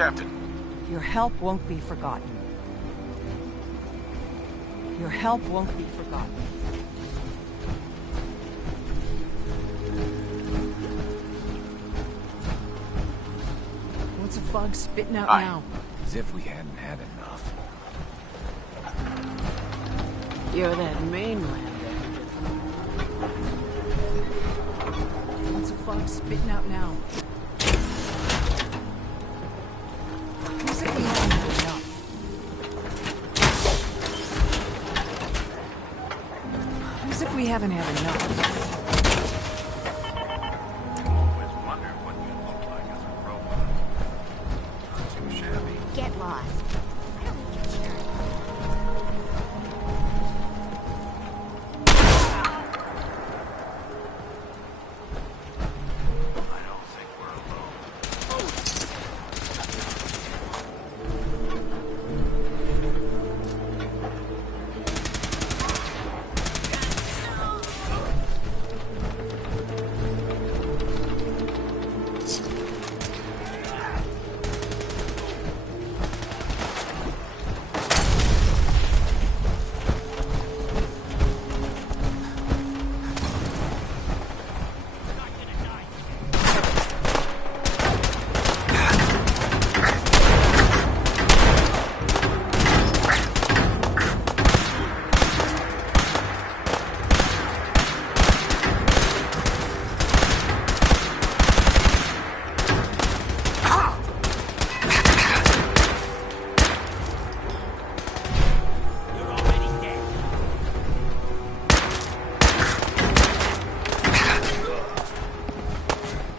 Captain. Your help won't be forgotten. Your help won't be forgotten. What's the fog spitting out Aye. now? As if we hadn't had enough. You're that mainlander. What's the fog spitting out now? As if we hadn't had enough. As if we haven't had enough. Always wondered what you look like as a robot. Not too shabby. Get lost. I don't think you're sure. I don't think we're alone.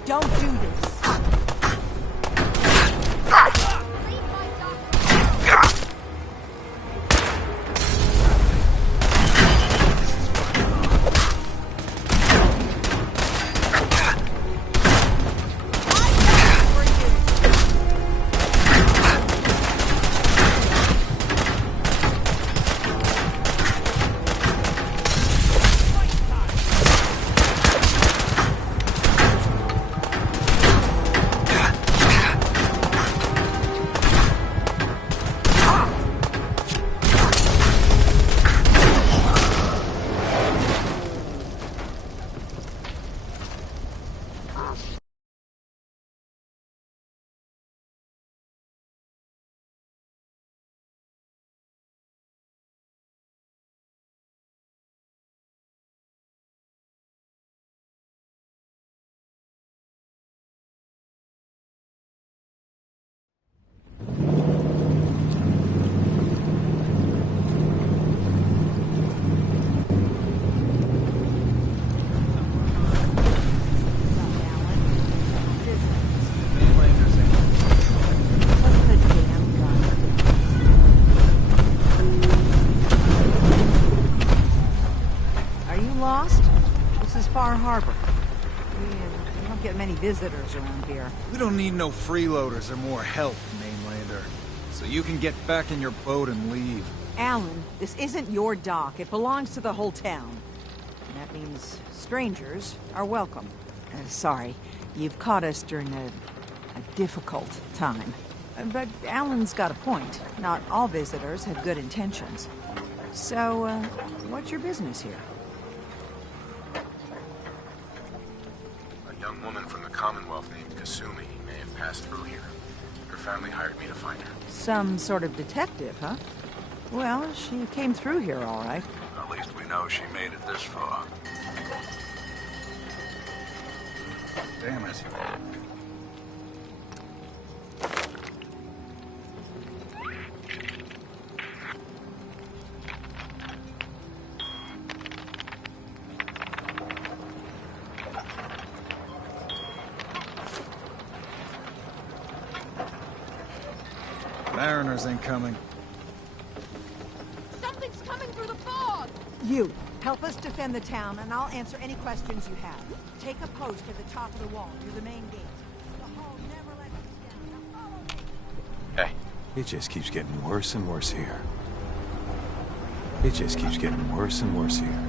Don't do this. Leave my daughter. Are you lost? This is Far Harbor. We don't get many visitors around here. We don't need no freeloaders or more help, mainlander. So you can get back in your boat and leave. Alan, this isn't your dock. It belongs to the whole town. And that means strangers are welcome. Sorry, you've caught us during a difficult time. But Alan's got a point. Not all visitors have good intentions. So, what's your business here? A young woman from the Commonwealth named Kasumi may have passed through here. Her family hired me to find her. Some sort of detective, huh? Well, she came through here all right. At least we know she made it this far. Damn it. Mariners ain't coming. Something's coming through the fog! You, help us defend the town, and I'll answer any questions you have. Take a post at the top of the wall, near the main gate. The hall never lets us down. Now follow me. Hey, It just keeps getting worse and worse here. It just keeps getting worse and worse here.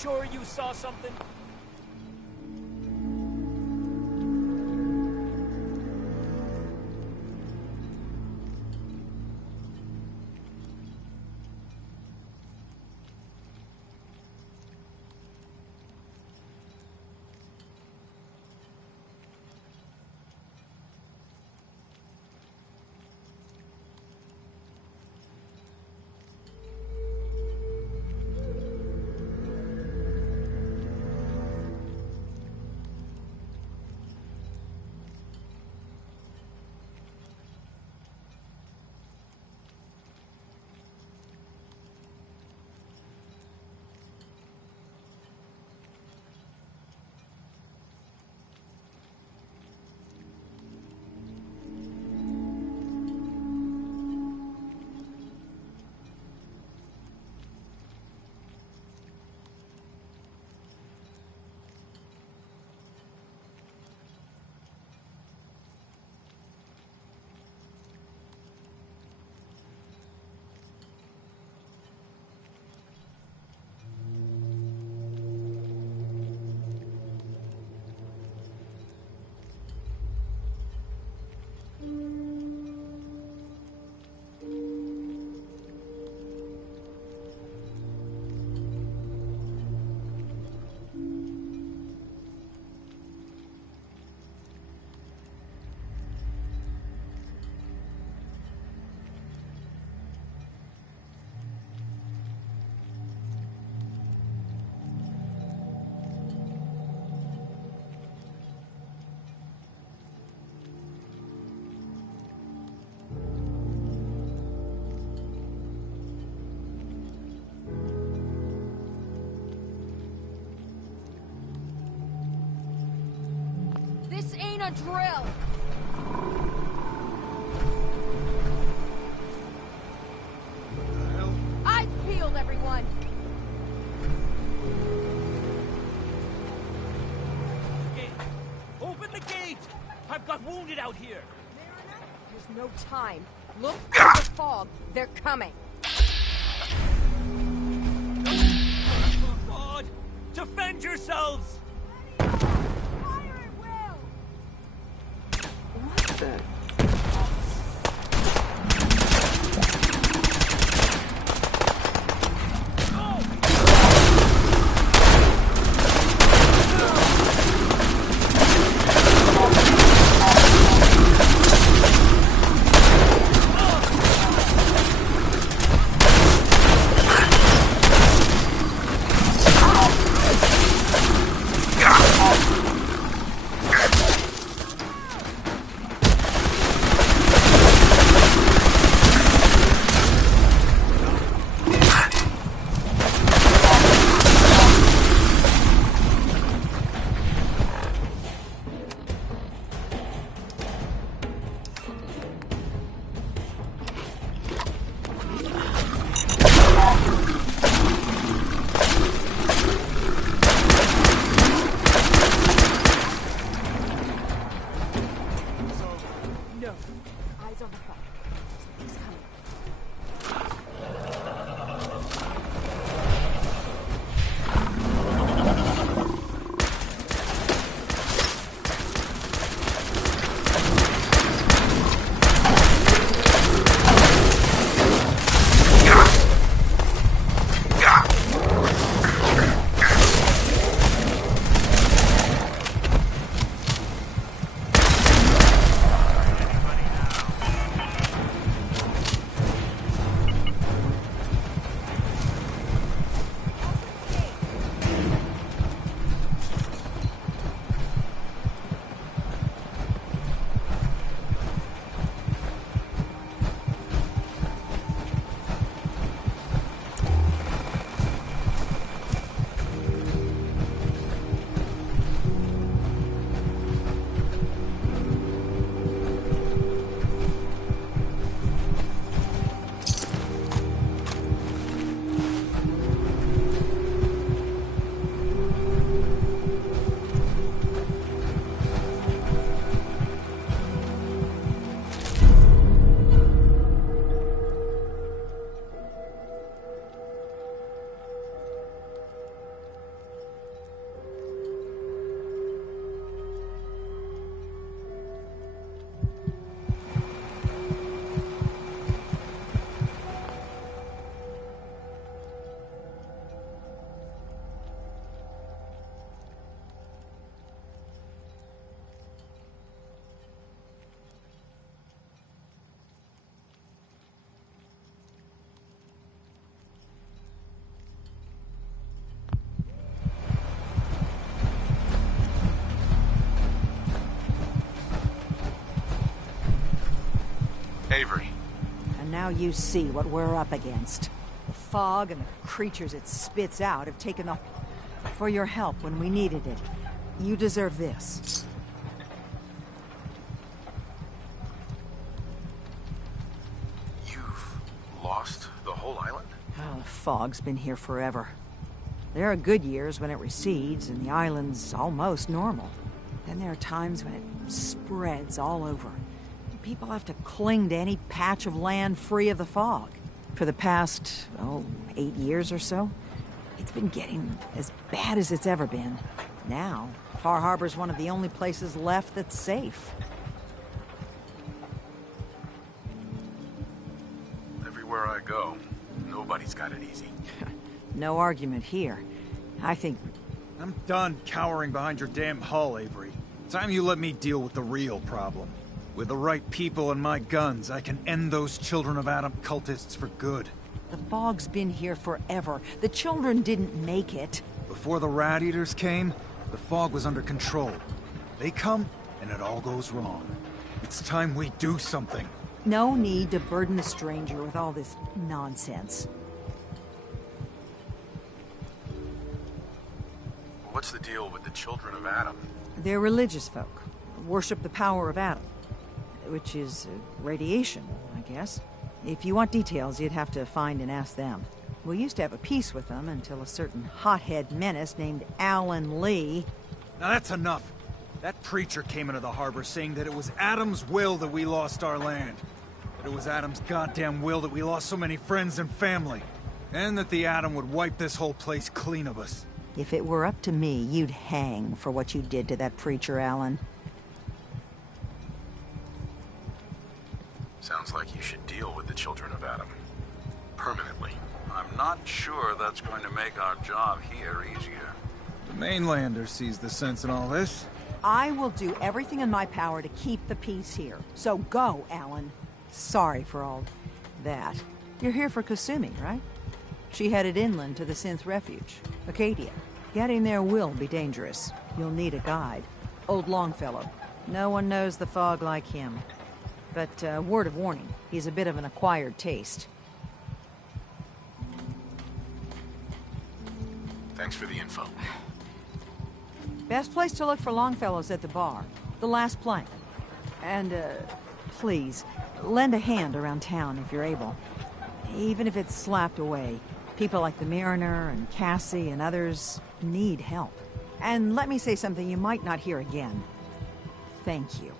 sure you saw something? This ain't a drill! Eyes peeled, everyone! Gate! Open the gate! I've got wounded out here! There's no time. Look at the fog. They're coming. Oh, God! Defend yourselves! Fire at will! What the? No. Eyes on the fog. He's coming. Avery. And now you see what we're up against. The fog and the creatures it spits out have taken the... For your help when we needed it. You deserve this. You've lost the whole island? Oh, the fog's been here forever. There are good years when it recedes and the island's almost normal. Then there are times when it spreads all over. People have to cling to any patch of land free of the fog. For the past, 8 years or so, it's been getting as bad as it's ever been. Now, Far Harbor's one of the only places left that's safe. Everywhere I go, nobody's got it easy. No argument here. I think... I'm done cowering behind your damn hull, Avery. Time you let me deal with the real problem. With the right people and my guns, I can end those Children of Adam cultists for good. The fog's been here forever. The children didn't make it. Before the Rat Eaters came, the fog was under control. They come, and it all goes wrong. It's time we do something. No need to burden a stranger with all this nonsense. What's the deal with the Children of Adam? They're religious folk. Worship the power of Adam. Which is radiation, I guess. If you want details, you'd have to find and ask them. We used to have a peace with them until a certain hothead menace named Alan Lee... Now that's enough. That preacher came into the harbor saying that it was Adam's will that we lost our land. That it was Adam's goddamn will that we lost so many friends and family. And that the Adam would wipe this whole place clean of us. If it were up to me, you'd hang for what you did to that preacher, Alan. Sounds like you should deal with the Children of Adam. Permanently. I'm not sure that's going to make our job here easier. The mainlander sees the sense in all this. I will do everything in my power to keep the peace here. So go, Alan. Sorry for all that. You're here for Kasumi, right? She headed inland to the Synth Refuge, Acadia. Getting there will be dangerous. You'll need a guide. Old Longfellow. No one knows the fog like him. But, word of warning, he's a bit of an acquired taste. Thanks for the info. Best place to look for Longfellow's at the bar. The last plank. And, please, lend a hand around town if you're able. Even if it's slapped away. People like the Mariner and Cassie and others need help. And let me say something you might not hear again. Thank you.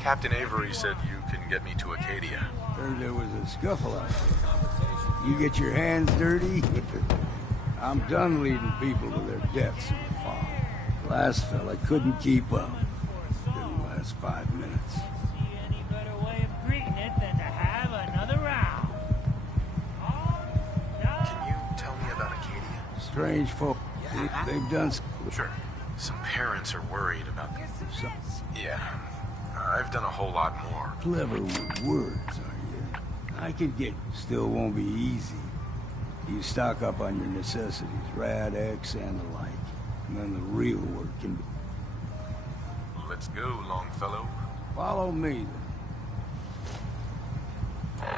Captain Avery said you can get me to Acadia. Heard there was a scuffle out there. You get your hands dirty? I'm done leading people to their deaths in the fog. Last fella couldn't keep up. Didn't last 5 minutes. See any better way of greeting it than to have another round? Can you tell me about Acadia? Strange folk. They've done... Sure. Some parents are worried about them. Some Yeah. I've done a whole lot more. clever with words, are you? I can get... Still won't be easy. You stock up on your necessities, Rad X and the like. And then the real work can be... Let's go, Longfellow. Follow me, then.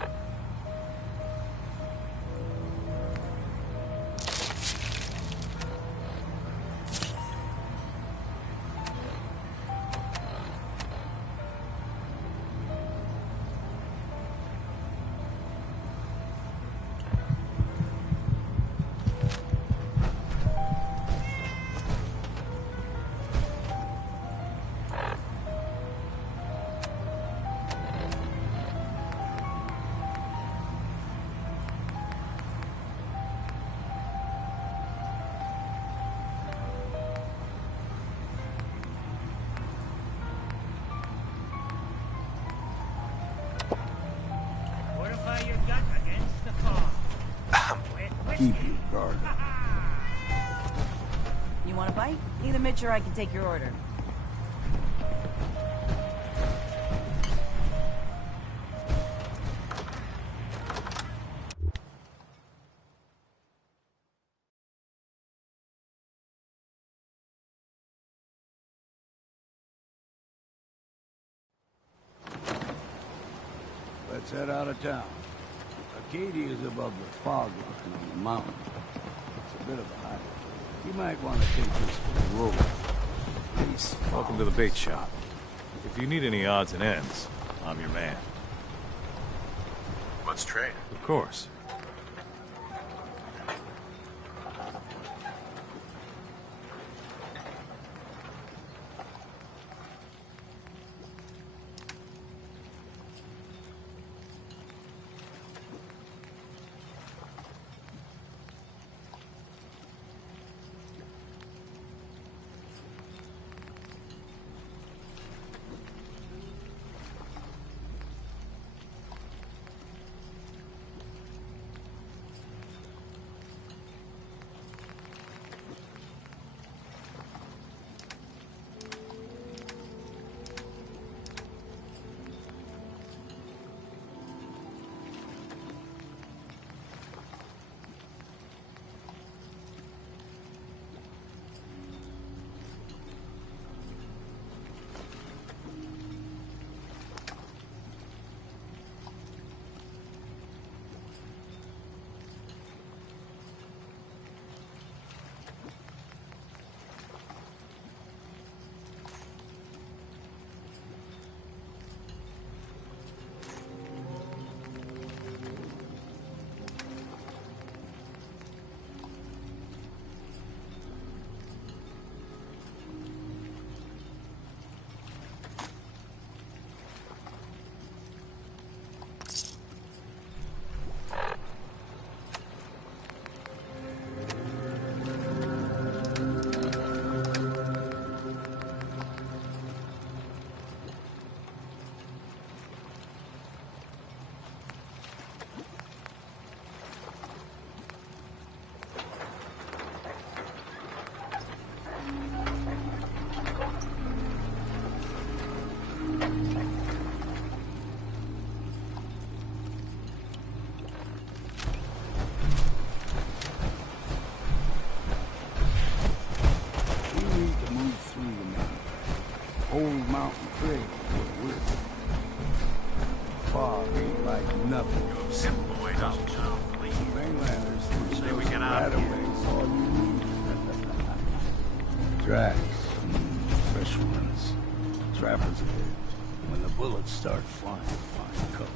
keep your guard up. You want a bite? Either Mitch or I can take your order. Let's head out of town. Acadia is above the fog line on the mountain. It's a bit of a hike. You might want to take this for a roll. Nice. Welcome to the bait shop. If you need any odds and ends, I'm your man. Let's trade. Of course. Old mountain trail where we're fog ain't like nothing. Simple way down town, please. Mainlanders Say we get out of here. all you need. Tracks, fresh ones. Trappers ahead. When the bullets start flying, find cover.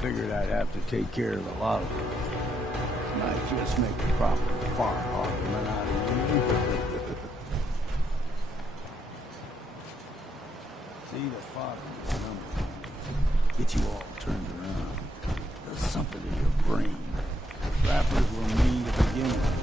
Figured I'd have to take care of a lot of them. Might just make a proper far argument out of you. See the fog in this number. Get you all turned around. does something to your brain. Trappers were mean to begin with.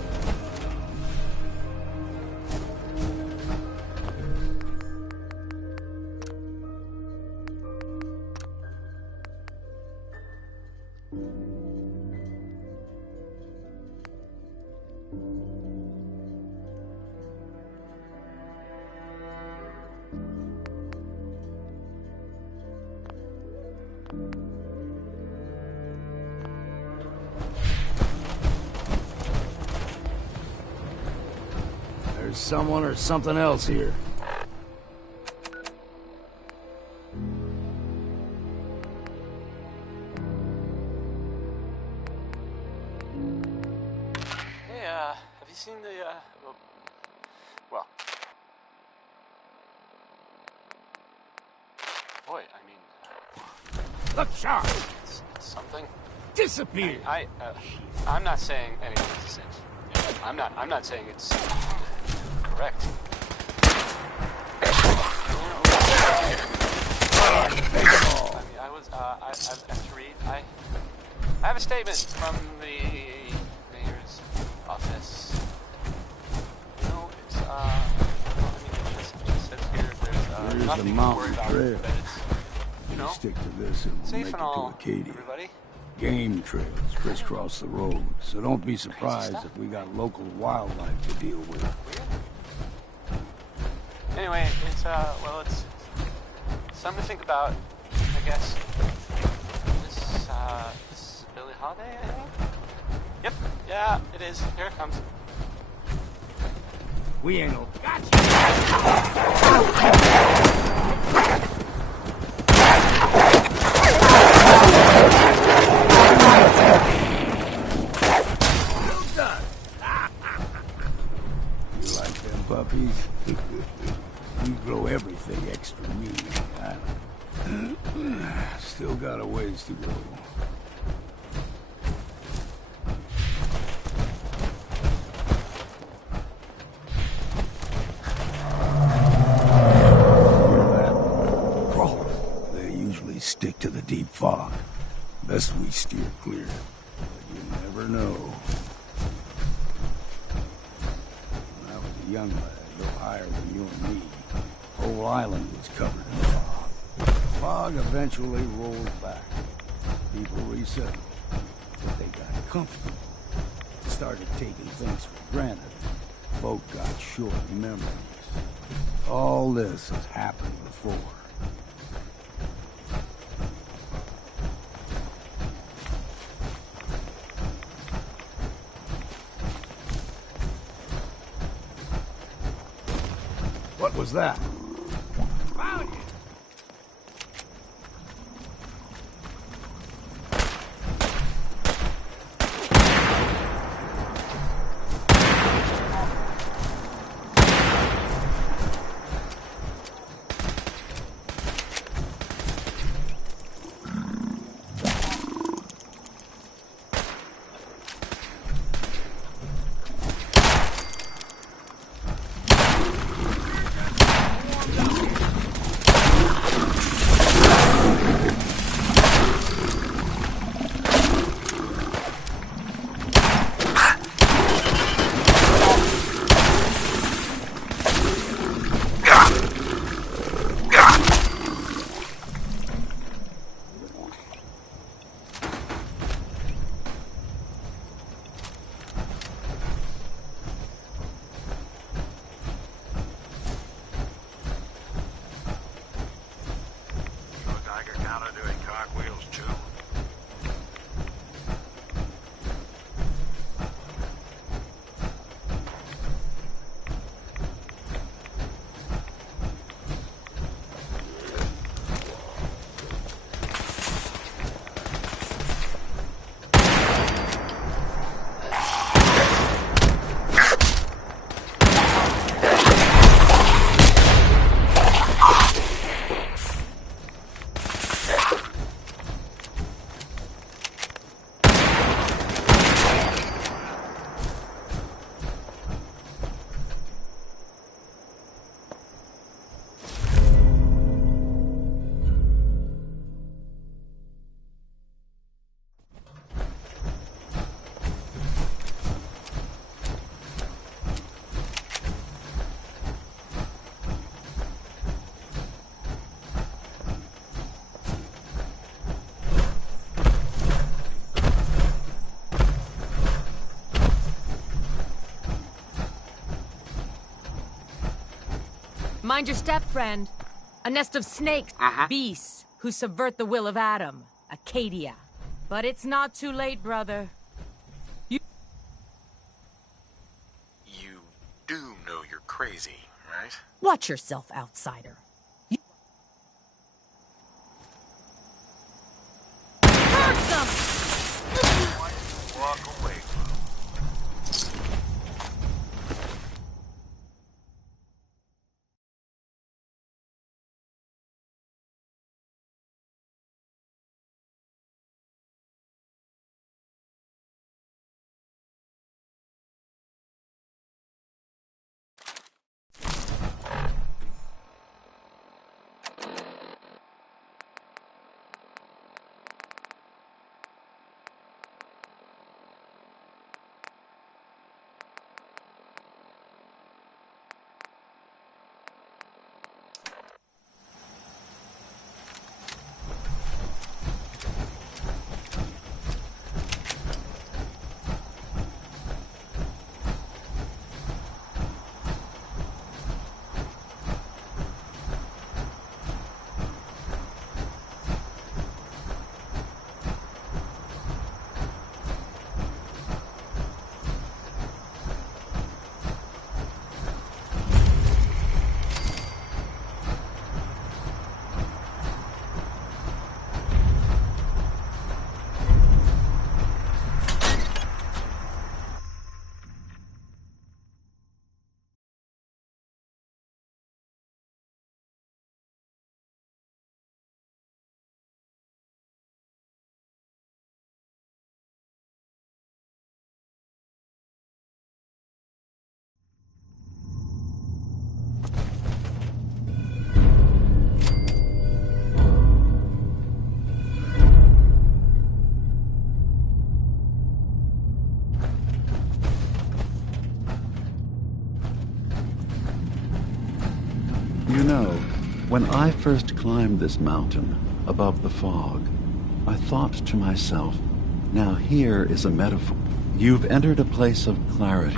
There's someone or something else here. Hey, have you seen the, well... Boy, I mean... Look sharp! It's something. Disappear! I'm not saying anything's a sin. I'm not saying it's correct. I was, I have to read. I have a statement from the mayor's office. You know, it's, I mean, it just says here there's, Here's nothing the to mountain worry about, trail. but it's, you know, Stick to this and we'll safe make it and all, to Acadia. everybody. Game trails crisscross the road, so don't be surprised if we got local wildlife to deal with. Anyway, it's, well, it's something to think about, I guess. This is Billie Holiday, I think? Yep, yeah, it is. Here it comes. We ain't no... You like them puppies? We grow everything extra mean. Still got a ways to go. They usually stick to the deep fog. Best we steer clear. But you never know. When I was a young lad, no higher than you and me, whole island was covered in fog. The fog eventually rolled back. People resettled. But they got comfortable. Started taking things for granted. Folk got short memories. All this has happened before. What was that? Found you! Mind your step, friend. A nest of snakes, beasts, who subvert the will of Adam. Acadia. But it's not too late, brother. You do know you're crazy, right? Watch yourself, outsider. Hurt them! Walk away. You know, when I first climbed this mountain above the fog, I thought to myself, now here is a metaphor. You've entered a place of clarity.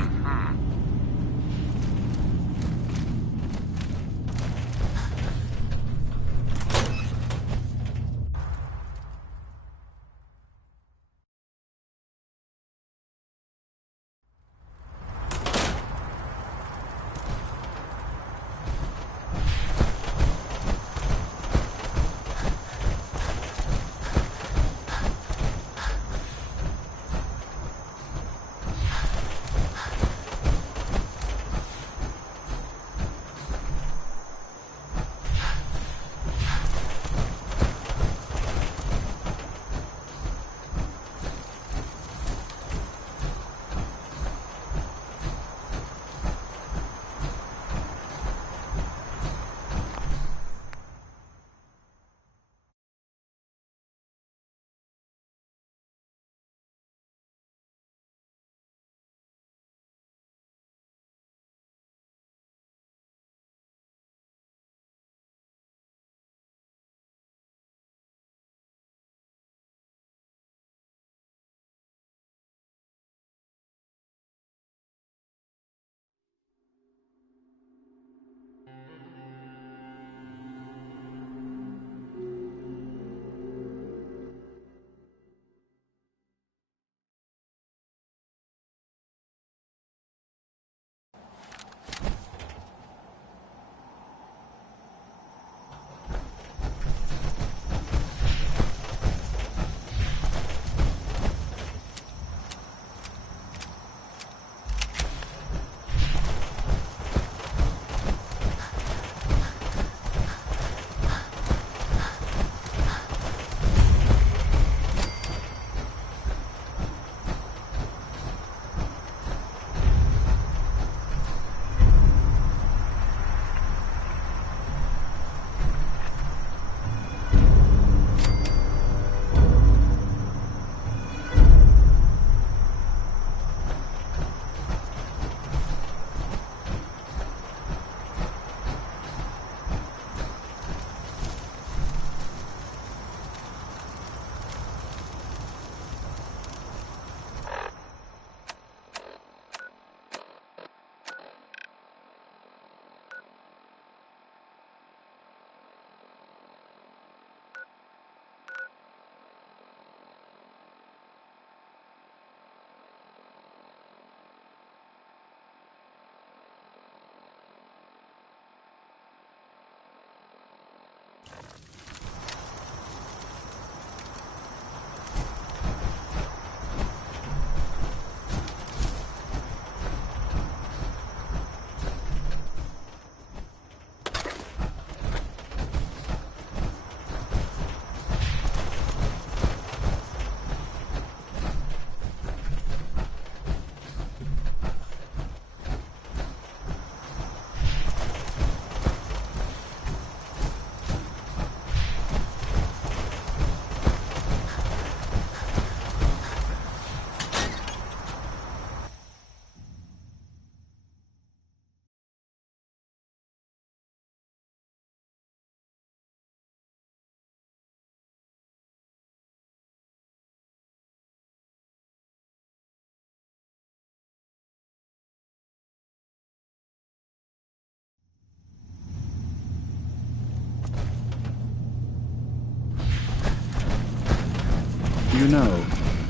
You know,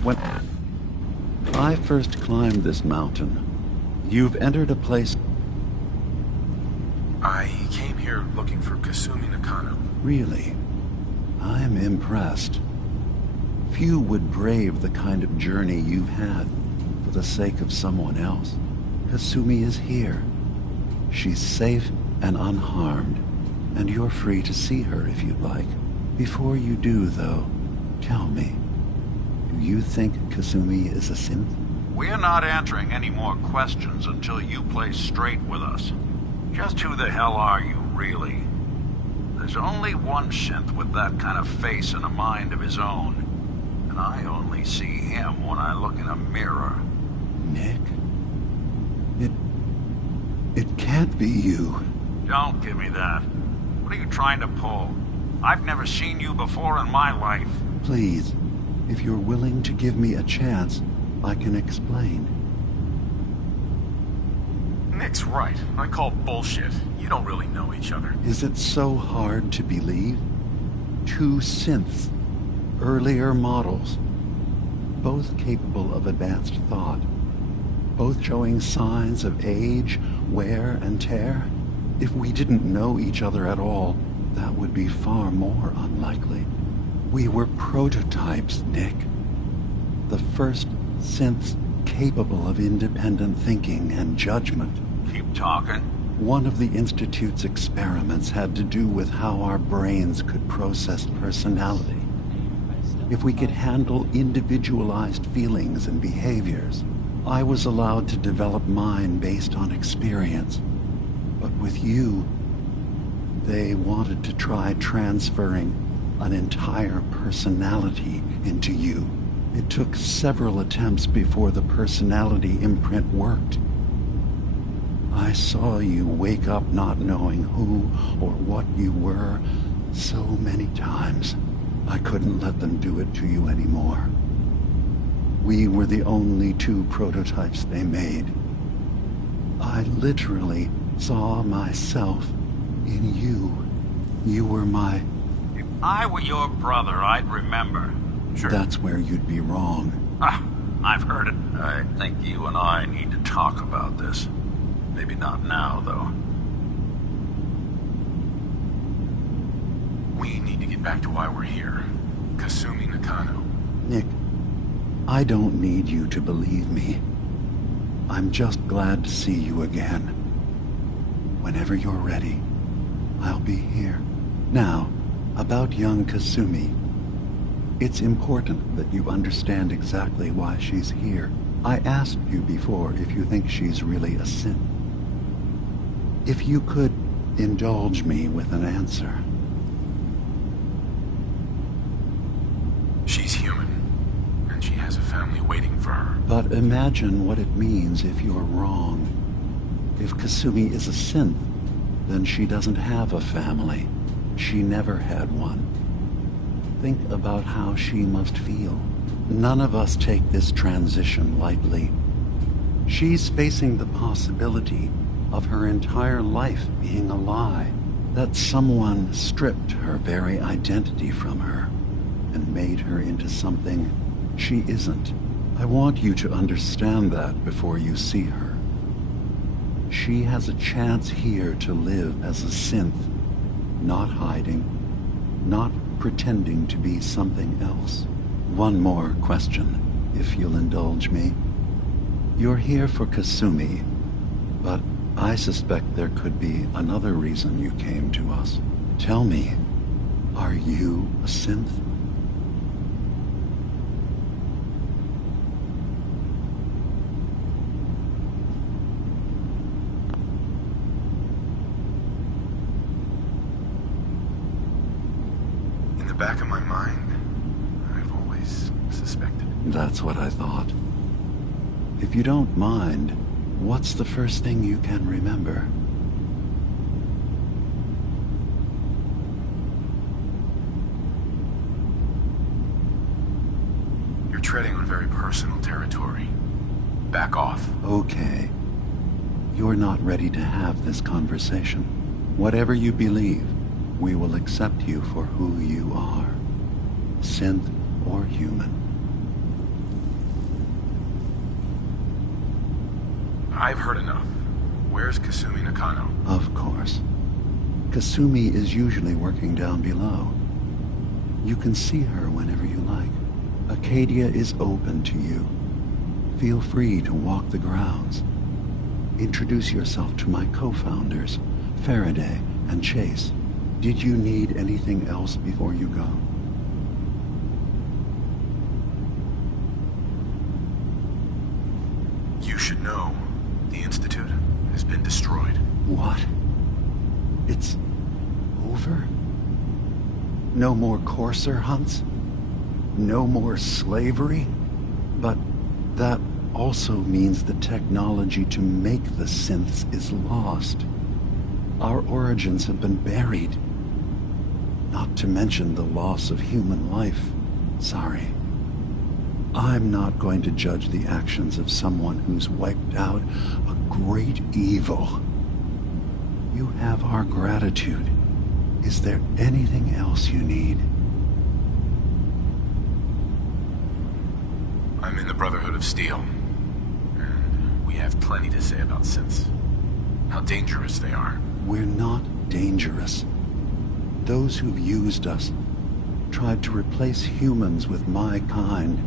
when I first climbed this mountain, you've entered a place... I came here looking for Kasumi Nakano. Really? I'm impressed. Few would brave the kind of journey you've had for the sake of someone else. Kasumi is here. She's safe and unharmed, and you're free to see her if you'd like. Before you do, though, tell me, do you think Kasumi is a synth? We're not answering any more questions until you play straight with us. Just who the hell are you, really? There's only one synth with that kind of face and a mind of his own. And I only see him when I look in a mirror. Nick? It can't be you. Don't give me that. What are you trying to pull? I've never seen you before in my life. Please, if you're willing to give me a chance, I can explain. Nick's right. I call bullshit. You don't really know each other. Is it so hard to believe? Two synths, earlier models, both capable of advanced thought, both showing signs of age, wear, and tear. If we didn't know each other at all, that would be far more unlikely. We were prototypes, Nick. The first synths capable of independent thinking and judgment. Keep talking. One of the Institute's experiments had to do with how our brains could process personality. If we could handle individualized feelings and behaviors, I was allowed to develop mine based on experience. But with you, they wanted to try transferring an entire personality into you. It took several attempts before the personality imprint worked. I saw you wake up not knowing who or what you were so many times. I couldn't let them do it to you anymore. We were the only two prototypes they made. I literally saw myself in you. You were my... If I were your brother, I'd remember. Sure. That's where you'd be wrong. Ah, I've heard it. I think you and I need to talk about this. Maybe not now, though. We need to get back to why we're here. Kasumi Nakano. Nick, I don't need you to believe me. I'm just glad to see you again. Whenever you're ready, I'll be here. Now, about young Kasumi. It's important that you understand exactly why she's here. I asked you before if you think she's really a synth. If you could indulge me with an answer. She's human, and she has a family waiting for her. But imagine what it means if you're wrong. If Kasumi is a synth, then she doesn't have a family. She never had one. Think about how she must feel. None of us take this transition lightly. She's facing the possibility of her entire life being a lie, that someone stripped her very identity from her and made her into something she isn't. I want you to understand that before you see her. She has a chance here to live as a synth, not hiding, not pretending to be something else. One more question, if you'll indulge me. You're here for Kasumi, but I suspect there could be another reason you came to us. Tell me, are you a synth? In the back of my mind, I've always suspected. That's what I thought. If you don't mind, what's the first thing you can remember? You're treading on very personal territory. Back off. Okay. You're not ready to have this conversation. Whatever you believe, we will accept you for who you are. Synth or human. I've heard enough. Where's Kasumi Nakano? Of course. Kasumi is usually working down below. You can see her whenever you like. Acadia is open to you. Feel free to walk the grounds. Introduce yourself to my co-founders, Faraday and Chase. Did you need anything else before you go? You should know. The Institute has been destroyed. What? It's over? No more courser hunts? No more slavery? But that also means the technology to make the synths is lost. Our origins have been buried. Not to mention the loss of human life. Sorry. I'm not going to judge the actions of someone who's wiped out a great evil. You have our gratitude. Is there anything else you need? I'm in the Brotherhood of Steel, and we have plenty to say about synths. How dangerous they are. We're not dangerous. Those who've used us, tried to replace humans with my kind,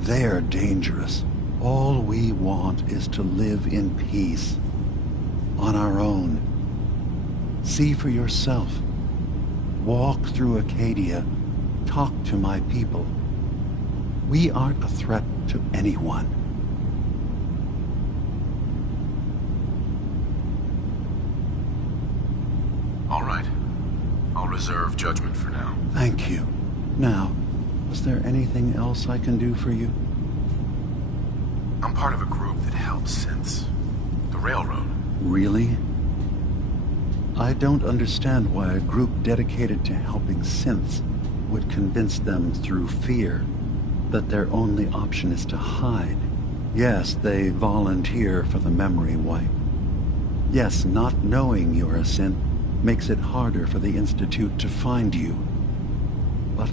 they're dangerous. All we want is to live in peace. On our own. See for yourself. Walk through Acadia. Talk to my people. We aren't a threat to anyone. All right. I'll reserve judgment for now. Thank you. Now, is there anything else I can do for you? I'm part of a group that helps synths. The Railroad. Really? I don't understand why a group dedicated to helping synths would convince them through fear that their only option is to hide. Yes, they volunteer for the memory wipe. Yes, not knowing you're a synth makes it harder for the Institute to find you. But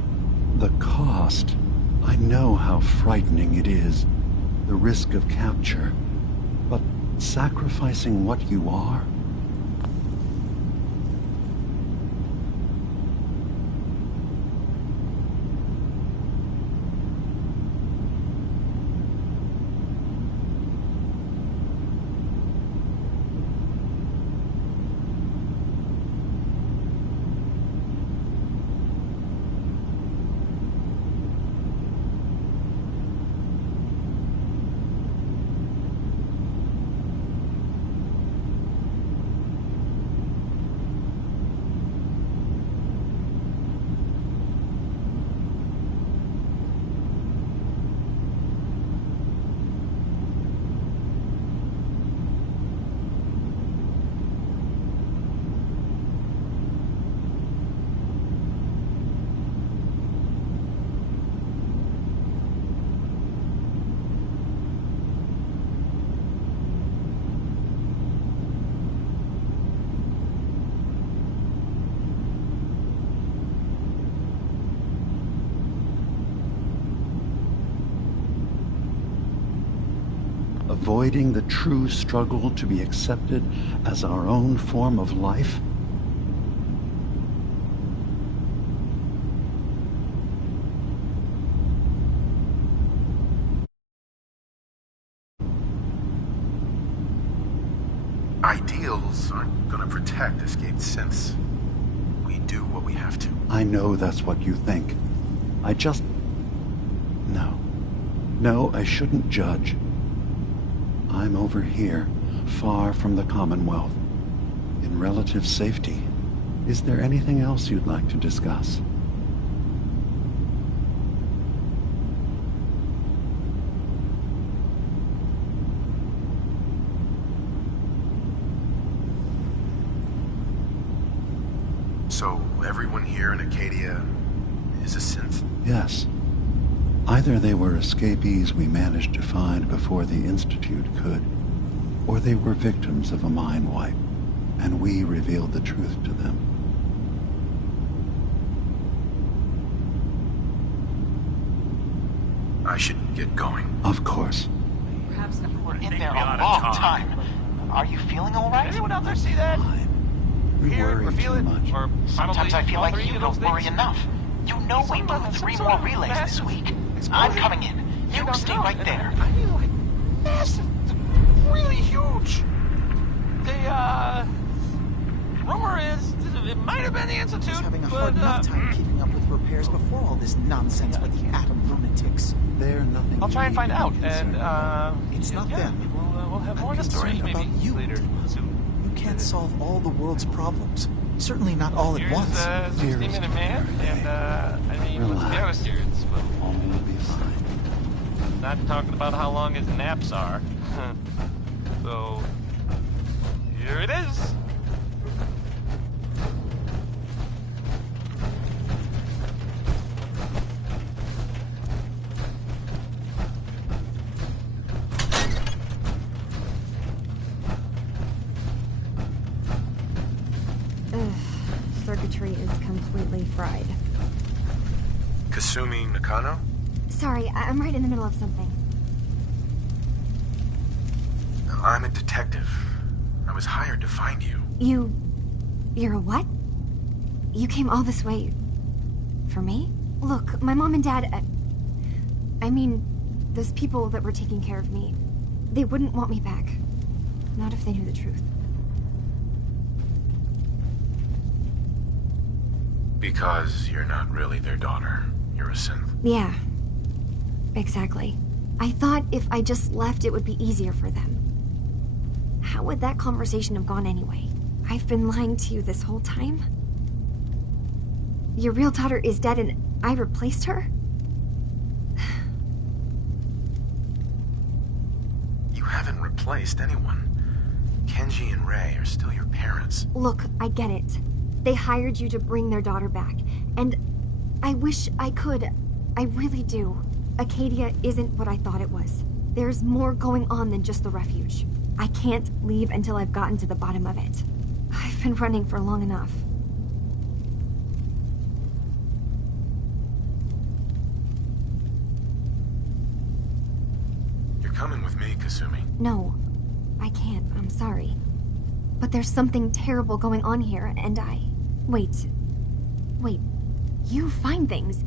the cost, I know how frightening it is, the risk of capture, but sacrificing what you are? Avoiding the true struggle to be accepted as our own form of life? rebels aren't gonna protect escaped synths. We do what we have to. I know that's what you think. I just... No. No, I shouldn't judge. I'm over here, far from the Commonwealth, in relative safety. Is there anything else you'd like to discuss? So, everyone here in Acadia is a synth? Yes. Either they were escapees we managed to find before the Institute could, or they were victims of a mind wipe, and we revealed the truth to them. I should get going. Of course. Perhaps not. We're in there a long time. Are you feeling all right? Anyone out there see that? We Hear it, worry or feel too it? much. Or Sometimes I feel all like three you of don't those worry things? enough. You know we blew 3 more relays this week. I'm coming in. You stay right there. I mean, like, massive, really huge. Rumor is it might have been the Institute, He's having a hard enough time keeping up with repairs before all this nonsense with the atom lunatics. They're nothing. I'll try and find out, and It's not yeah, them. we'll have more I'm of the story concerned maybe about you, later. Dima. Soon. You can't solve all the world's problems. Certainly not all at Here's once. 60-minute man, and I mean, let's be honest here, it's All will be fine. not talking about how long his naps are. So here it is. Circuitry is completely fried. Kasumi Nakano? Sorry, I'm right in the middle of something. I'm a detective. I was hired to find you. You're a what? You came all this way... for me? Look, my mom and dad... I mean, those people that were taking care of me, they wouldn't want me back. Not if they knew the truth. Because you're not really their daughter. You're a synth. Yeah. Exactly. I thought if I just left, it would be easier for them. How would that conversation have gone anyway? I've been lying to you this whole time? Your real daughter is dead and I replaced her? You haven't replaced anyone. Kenji and Rei are still your parents. Look, I get it. They hired you to bring their daughter back, and I wish I could. I really do. Acadia isn't what I thought it was. There's more going on than just the refuge. I can't leave until I've gotten to the bottom of it. I've been running for long enough. You're coming with me, Kasumi. No, I can't. I'm sorry. But there's something terrible going on here, and Wait. You find things.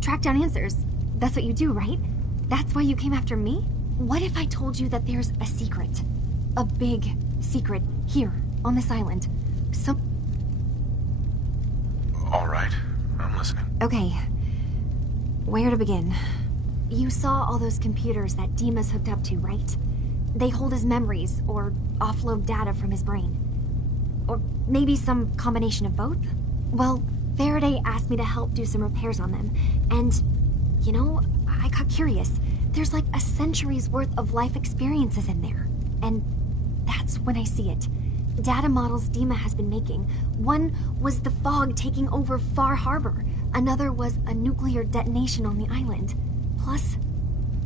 Track down answers. That's what you do, right? That's why you came after me? What if I told you that there's a secret? A big secret here, on this island. All right. I'm listening. Okay. Where to begin? You saw all those computers that Dima's hooked up to, right? They hold his memories, or offload data from his brain. Or maybe some combination of both? Well, Faraday asked me to help do some repairs on them, and, you know, I got curious. There's like a century's worth of life experiences in there, and that's when I see it. Data models Dima has been making. One was the fog taking over Far Harbor. Another was a nuclear detonation on the island. Plus,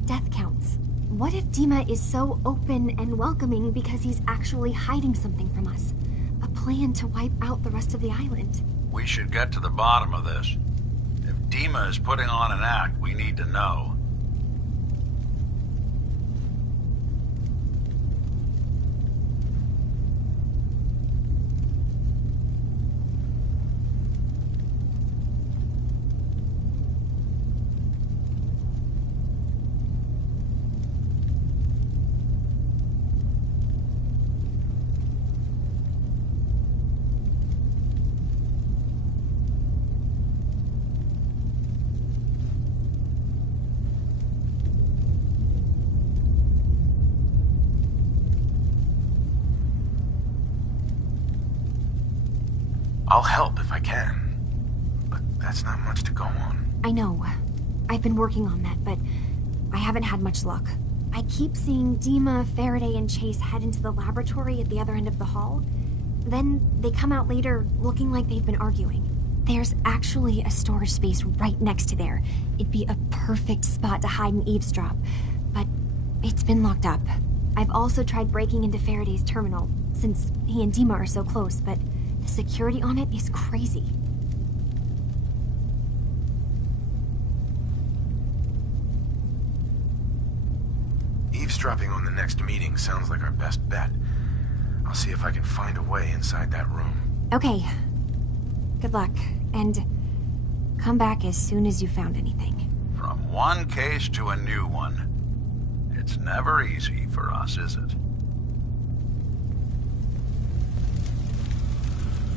death counts. What if Dima is so open and welcoming because he's actually hiding something from us? A plan to wipe out the rest of the island. We should get to the bottom of this. If Dima is putting on an act, we need to know. I'll help if I can. But that's not much to go on. I know. I've been working on that, but I haven't had much luck. I keep seeing Dima, Faraday, and Chase head into the laboratory at the other end of the hall. Then they come out later looking like they've been arguing. There's actually a storage space right next to there. It'd be a perfect spot to hide and eavesdrop, but it's been locked up. I've also tried breaking into Faraday's terminal, since he and Dima are so close, but the security on it is crazy. Eavesdropping on the next meeting sounds like our best bet. I'll see if I can find a way inside that room. Okay. Good luck, and come back as soon as you found anything. From one case to a new one. It's never easy for us, is it?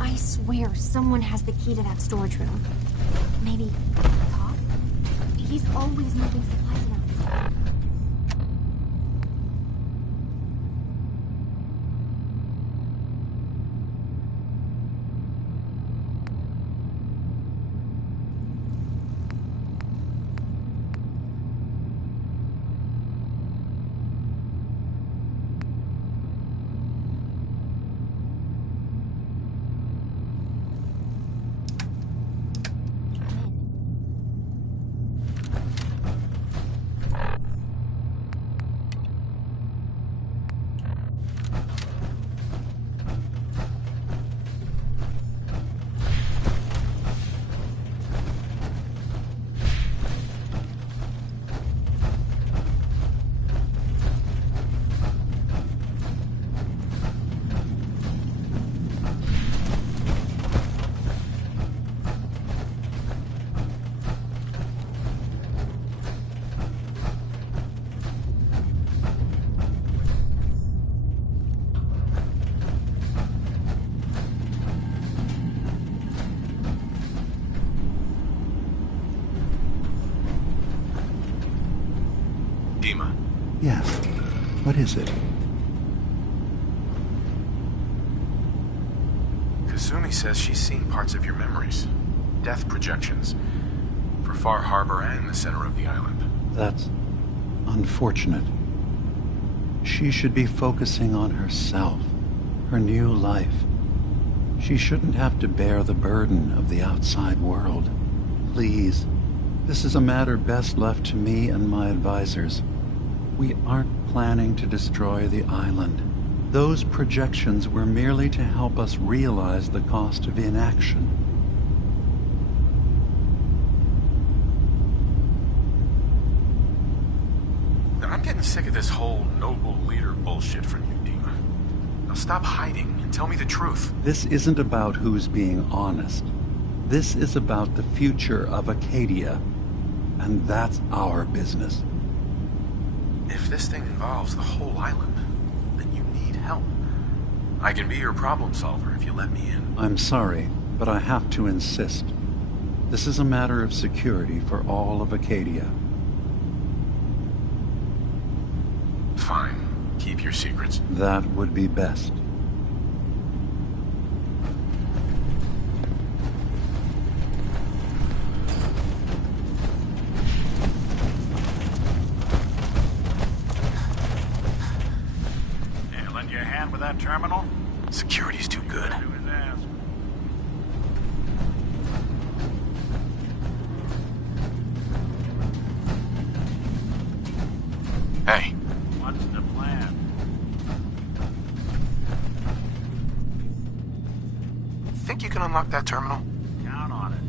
I swear someone has the key to that storage room. Maybe Cop? He's always moving supplies around. Dima. Yes. What is it? Kasumi says she's seen parts of your memories. Death projections. For Far Harbor and the center of the island. That's unfortunate. She should be focusing on herself, her new life. She shouldn't have to bear the burden of the outside world. Please, this is a matter best left to me and my advisors. We aren't planning to destroy the island. Those projections were merely to help us realize the cost of inaction. I'm getting sick of this whole noble leader bullshit from you, Dima. Now stop hiding and tell me the truth. This isn't about who's being honest. This is about the future of Acadia. And that's our business. If this thing involves the whole island, then you need help. I can be your problem solver if you let me in. I'm sorry, but I have to insist. This is a matter of security for all of Acadia. Fine. Keep your secrets. That would be best. Lend you a hand with that terminal? Security's too good. Hey. What's the plan? Think you can unlock that terminal? Count on it.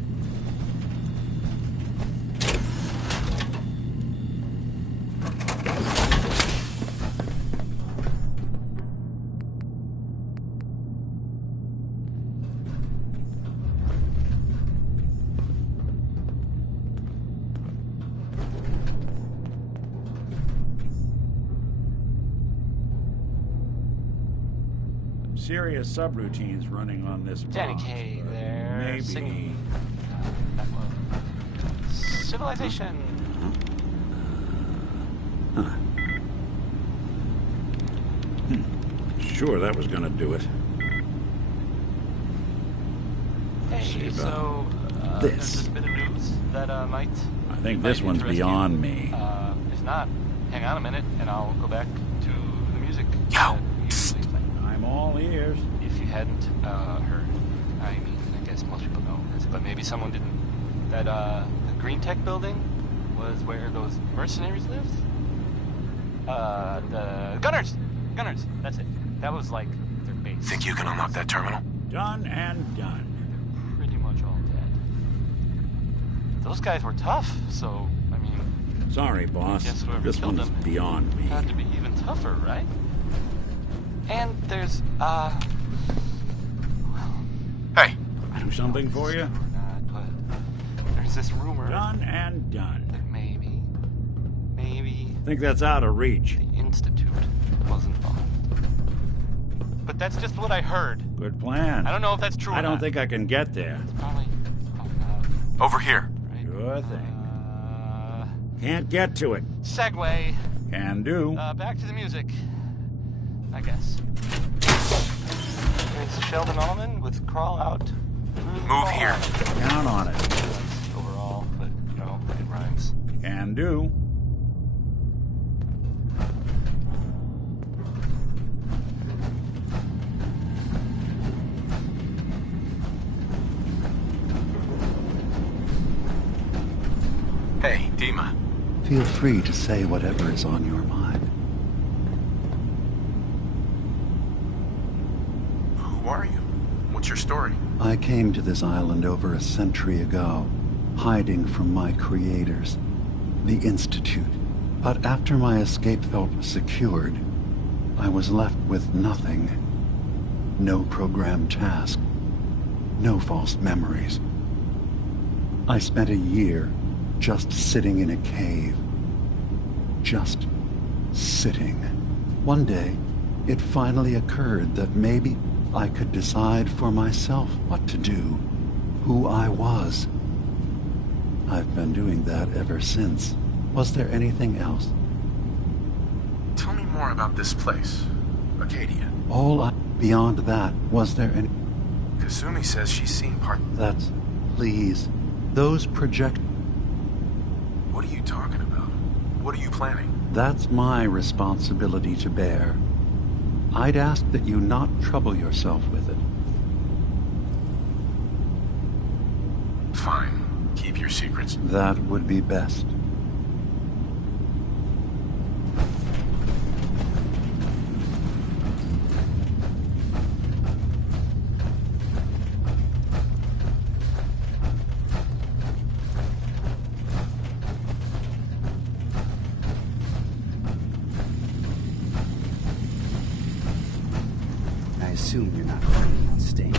Serious subroutines running on this Danny bomb. Kaye there. Maybe. Singing. Civilization. Sure, that was gonna do it. T-Bone. So, This. there's this bit of news that might. I think might this one's interest beyond you. me. If not, hang on a minute, and I'll go back to the music. Yo. that we usually play. I'm all ears. If you hadn't heard, I mean, I guess most people know this, but maybe someone didn't. That the Green Tech building was where those mercenaries lived. The Gunners. That's it. That was like their base. Think you can unlock that terminal? Done and done. Pretty much all dead. Those guys were tough, so I mean. Sorry, boss. Guess whoever This killed one's them beyond me. had to be even tougher, right? And there's Hey. Do something for you? not, but there's this rumor Done and done. that maybe Think that's out of reach. the Institute was involved. But that's just what I heard. Good plan. I don't know if that's true or I don't not. think I can get there. Probably not, Over here. right? Sure thing. Can't get to it. Segue. Can do. Back to the music. I guess. There's Sheldon Allman with Crawl Out. Move here. Count on it. Overall, but, you know, it rhymes. Can do. Hey, Dima. Feel free to say whatever is on your mind. Who are you? What's your story? I came to this island over a century ago, hiding from my creators, the Institute. But after my escape felt secured, I was left with nothing. No programmed task. No false memories. I spent a year just sitting in a cave. Just sitting. One day, it finally occurred that maybe I could decide for myself what to do, who I was. I've been doing that ever since. Was there anything else? Tell me more about this place. Acadia. Beyond that, was there any... Kasumi says she's seen part... That's... Please. Those project... What are you talking about? What are you planning? That's my responsibility to bear. I'd ask that you not trouble yourself with it. Fine. Keep your secrets. That would be best. I assume you're not planning on staying.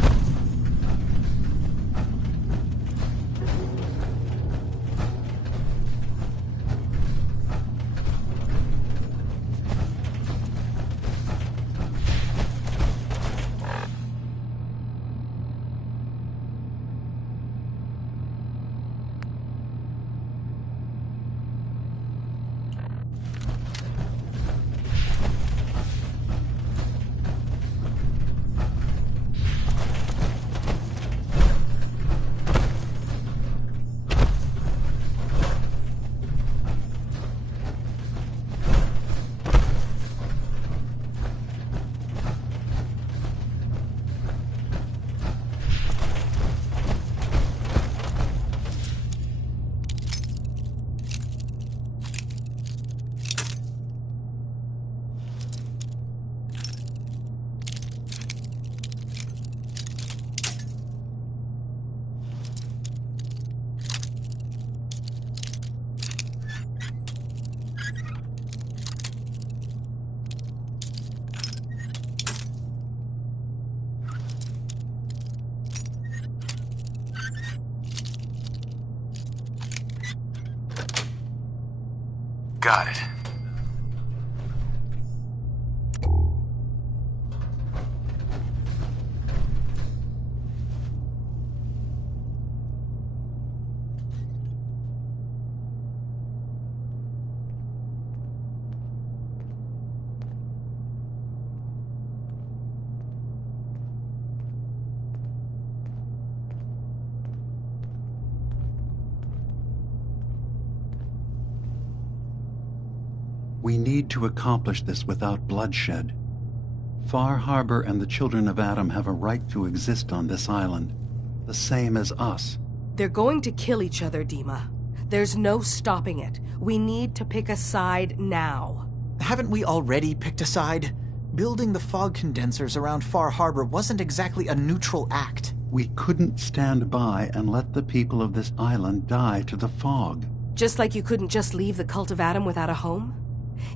Got it. We need to accomplish this without bloodshed. Far Harbor and the children of Adam have a right to exist on this island, the same as us. They're going to kill each other, Dima. There's no stopping it. We need to pick a side now. Haven't we already picked a side? Building the fog condensers around Far Harbor wasn't exactly a neutral act. We couldn't stand by and let the people of this island die to the fog. Just like you couldn't just leave the Cult of Adam without a home?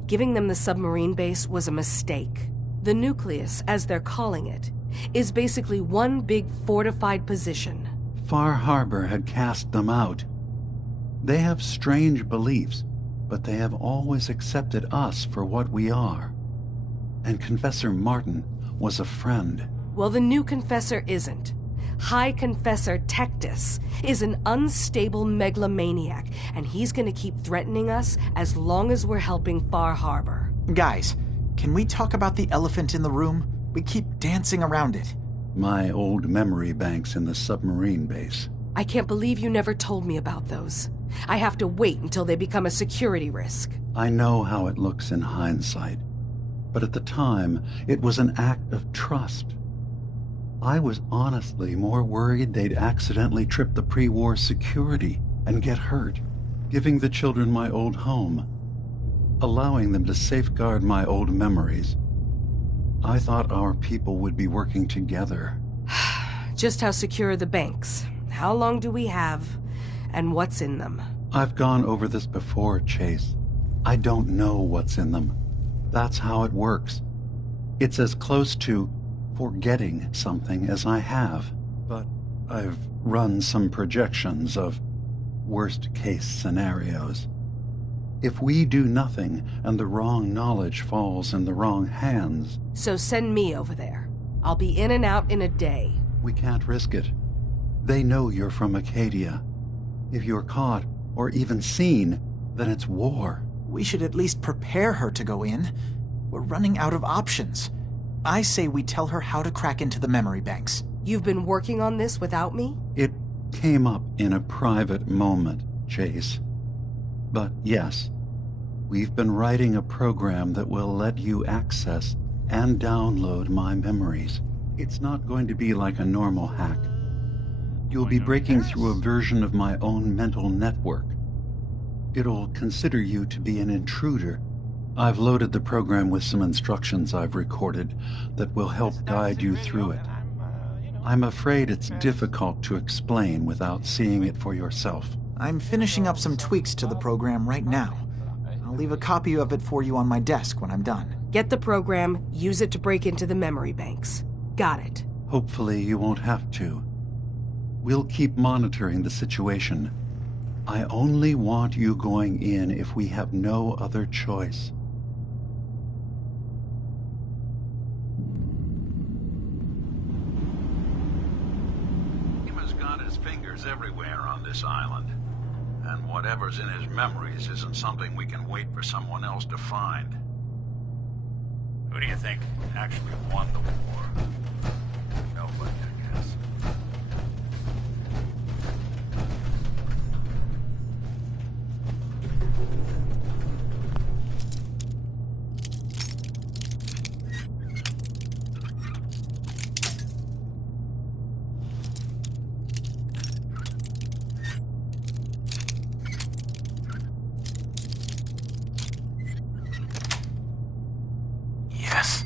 Giving them the submarine base was a mistake. The nucleus, as they're calling it, is basically one big fortified position. Far Harbor had cast them out. They have strange beliefs, but they have always accepted us for what we are. And Confessor Martin was a friend. Well, the new Confessor isn't. High Confessor Tectus is an unstable megalomaniac, and he's gonna keep threatening us as long as we're helping Far Harbor. Guys, can we talk about the elephant in the room? We keep dancing around it. My old memory banks in the submarine base. I can't believe you never told me about those. I have to wait until they become a security risk. I know how it looks in hindsight, but at the time, it was an act of trust. I was honestly more worried they'd accidentally trip the pre-war security and get hurt, giving the children my old home, allowing them to safeguard my old memories. I thought our people would be working together. Just how secure are the banks? How long do we have? And what's in them? I've gone over this before, Chase. I don't know what's in them. That's how it works. It's as close to forgetting something as I have. But I've run some projections of worst-case scenarios. If we do nothing and the wrong knowledge falls in the wrong hands... So send me over there. I'll be in and out in a day. We can't risk it. They know you're from Acadia. If you're caught, or even seen, then it's war. We should at least prepare her to go in. We're running out of options. I say we tell her how to crack into the memory banks. You've been working on this without me? It came up in a private moment, Chase. But yes, we've been writing a program that will let you access and download my memories. It's not going to be like a normal hack. You'll be breaking through a version of my own mental network. It'll consider you to be an intruder. I've loaded the program with some instructions I've recorded that will help guide you through it. I'm afraid it's difficult to explain without seeing it for yourself. I'm finishing up some tweaks to the program right now. I'll leave a copy of it for you on my desk when I'm done. Get the program, use it to break into the memory banks. Got it. Hopefully you won't have to. We'll keep monitoring the situation. I only want you going in if we have no other choice. Dima's got his fingers everywhere on this island. And whatever's in his memories isn't something we can wait for someone else to find. Who do you think actually won the war? Nobody, I guess. Yes.